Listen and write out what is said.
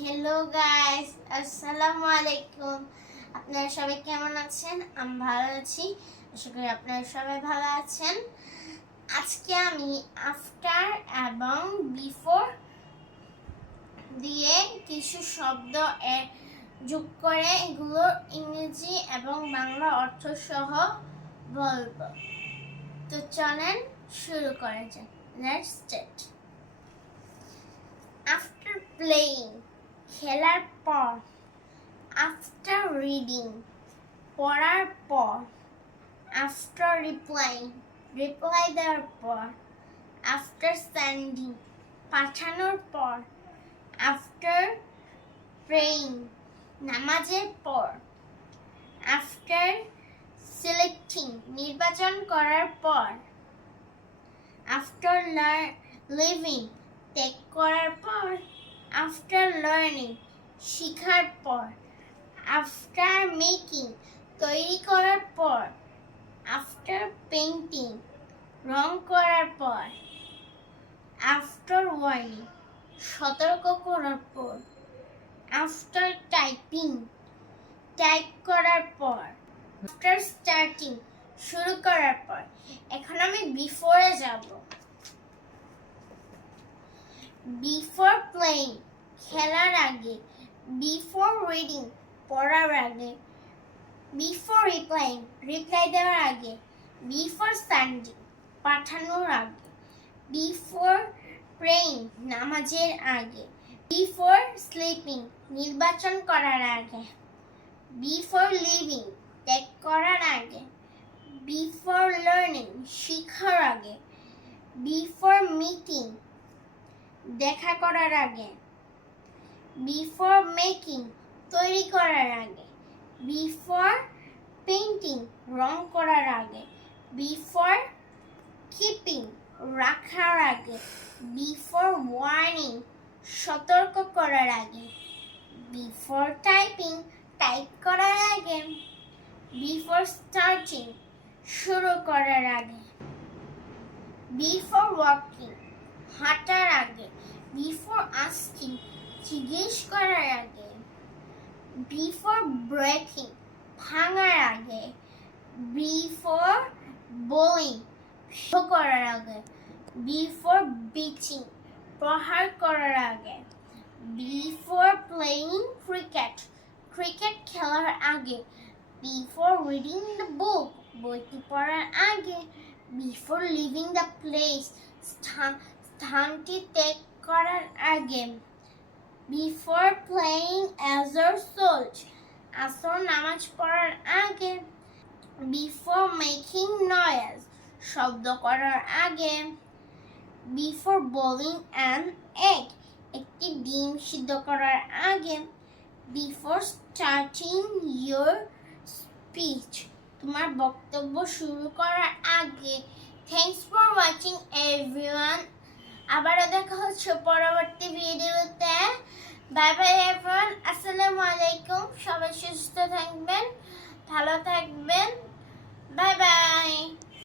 Hello guys আসসালামু আলাইকুম আপনারা সবাই কেমন আছেন? আমি ভালো আছি। আশা করি আপনারা সবাই ভালো আছেন। আজকে আমি আফটার এবং বিফোর দিয়ে কিছু শব্দ যোগ করে এগুলোর ইংরেজি এবং বাংলা অর্থ সহ বলব। তো চলেন শুরু করা যাক। লেটস স্টার্ট আফটার প্লেয়িং খেলার পর আফটার রিডিং পড়ার পর আফটার রিপ্লাই রিপ্লাই দেওয়ার পর আফটার সেন্ডিং পাঠানোর পর আফটার প্রেইং নামাজের পর আফটার সিলেক্টিং নির্বাচন করার পর আফটার লিভিং ত্যাগ করার পর আফটার লার্নিং শেখার পর আফটার মেকিং তৈরি করার পর আফটার পেইন্টিং রং করার পর আফটার ওয়ার্নিং সতর্ক করার পর আফটার টাইপিং টাইপ করার পর আফটার স্টার্টিং শুরু করার পর। এখন আমি বিফোরে যাব। বিফোর প্লেইং খেলার আগে বিফোর রিডিং পড়ার আগে বিফোর রিপ্লাইং রিপ্লাই দেওয়ার আগে বিফোর স্ট্যান্ডিং পাঠানোর আগে বিফোর প্রেইং নামাজের আগে বিফোর স্লিপিং নির্বাচন করার আগে বিফোর লিভিং ত্যাগ করার আগে বিফোর লার্নিং শিখার আগে বিফোর মিটিং দেখা করার আগে বিফোর মেকিং তৈরি করার আগে। বিফোর পেইন্টিং রং করার আগে। বিফোর কিপিং রাখার আগে। বিফোর ওয়ার্নিং সতর্ক করার আগে। বিফোর টাইপিং টাইপ করার আগে। বিফোর স্টার্টিং শুরু করার আগে। বিফোর ওয়াকিং হাঁটার আগে। বিফোর আস্কিং জিজ্ঞেস করার আগে বিফোর ব্রেকিং ভাঙার আগে বিফোর বোয়িং করার আগে বিফোর বিচিং প্রহার করার আগে বিফোর প্লেয়িং ক্রিকেট ক্রিকেট খেলার আগে বিফোর রিডিং দ্য বুক বইটি পড়ার আগে বিফোর লিভিং দ্য প্লেস স্থান, স্থানটি ত্যাগ করার আগে। বিফোর প্লেয়িং অ্যাজর সোলজ আসর নামাজ পড়ার আগে বিফোর মেকিং নয়েজ শব্দ করার আগে বিফোর বোলিং অ্যান এগ একটি ডিম সিদ্ধ করার আগে বিফোর স্টার্টিং ইয়োর স্পিচ তোমার বক্তব্য শুরু করার আগে। থ্যাংকস ফর ওয়াচিং এভরিওয়ান আবারও দেখা হচ্ছে পরবর্তী ভিডিওতে বাই বাই এভরিওয়ান আসসালামু আলাইকুম সবাই সুস্থ থাকবেন ভালো থাকবেন। Bye bye